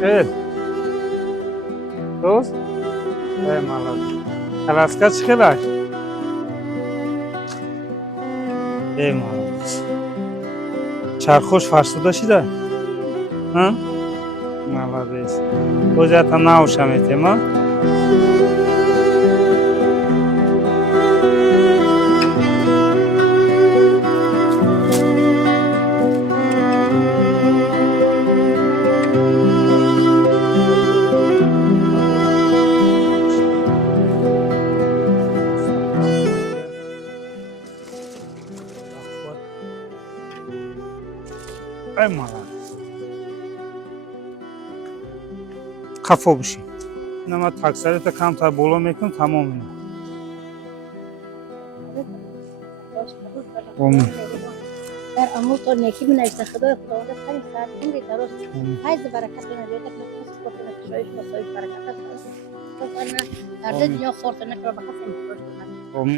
خیر دوست مالک Alaska çıkıyorlar. مالک چرخوش فرسوده شده ها молодец وجهتا наушамете ма ای مالک خفا بشی نما تکسریت کم تا بالا میکن تمام اینه آمین در امو تو نیکی منشته خدای خداوند خیلی ساعت عمری درست فیض برکت نمیده که کسی خورد نکشایش و سایش برکت است در دنیا خورد نکنه بخاطر این آمین